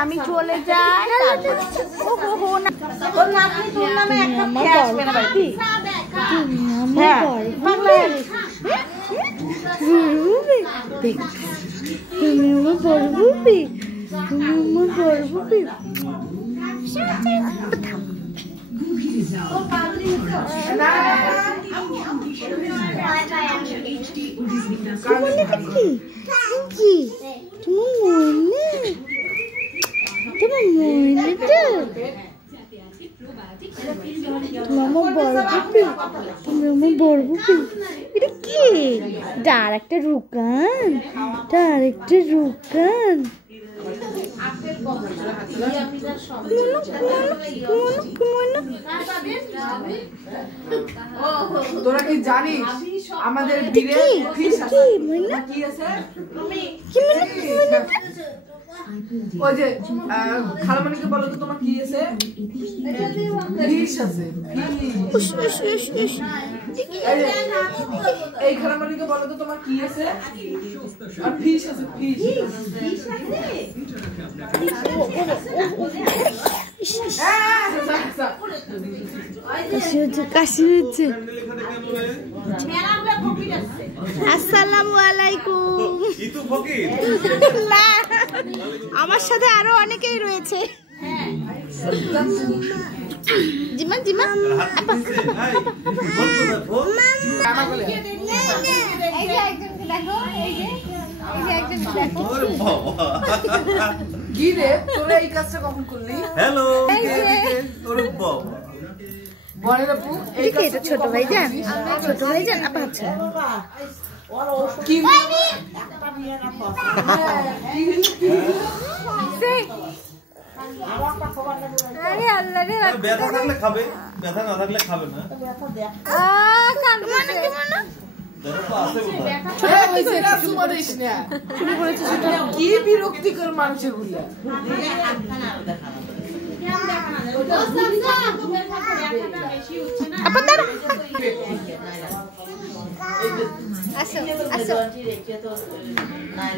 আমি চলে যাই ডাইরেক্টর রুকান তোরা কি জানিস আমাদের বীরে ফিস আছে কি আছে ওই যে খালামণিকে বলো তো তোমার কি আছে ফিস আছে এই খালামণিকে বলো তো তোমার কি আছে আর ফিস আছে ফিস কাশি হচ্ছে আসসালামু আলাইকুম আমার সাথে আরো অনেকেই রয়েছে জিমা জিমা কি রে তোরা এই কাজটা কখন করলি হ্যালো ছোট ভাইজান আপা আচ্ছা কি ব্যথা থাকলে খাবে ব্যথা না থাকলে খাবে না কি বিরক্তিকর মানুষ এগুলো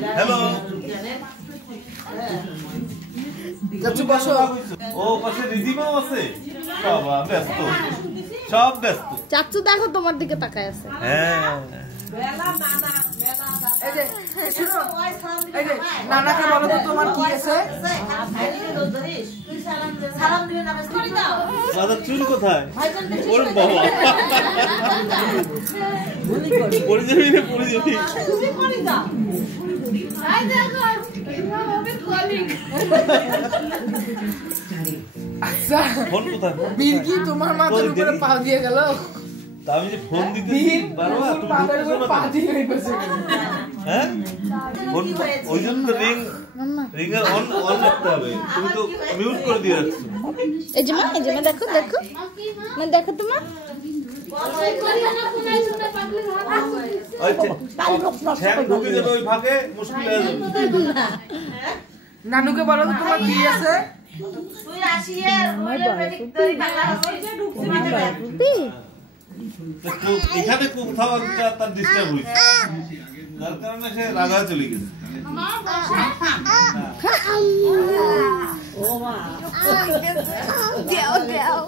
হ্যালো চাচু দেখো তোমার দিকে তাকায় আছে নানাকে বলো তো তোমার কি আছে চুল কোথায় ওর বাবা পড়ে যাবি না পড়ে যাবি আচ্ছা বীর কি তোমার মাথার উপরে পা দিয়ে গেল আমি যে ফোন দিতেছি বারবার তুমি পা দিয়ে গেছে হ্যাঁ ওই জন্য রিং এর অন রাখতে হবে তুমি তো মিউট করে দিয়ে রাখছো এই যে দেখো মানে দেখো তোমার নানুকে বলো তো তোমার কি আছে এখানে কোথাও তার ডিস্টার্ব হয়েছে যার কারণে সে রাগা চলে গেছে দেও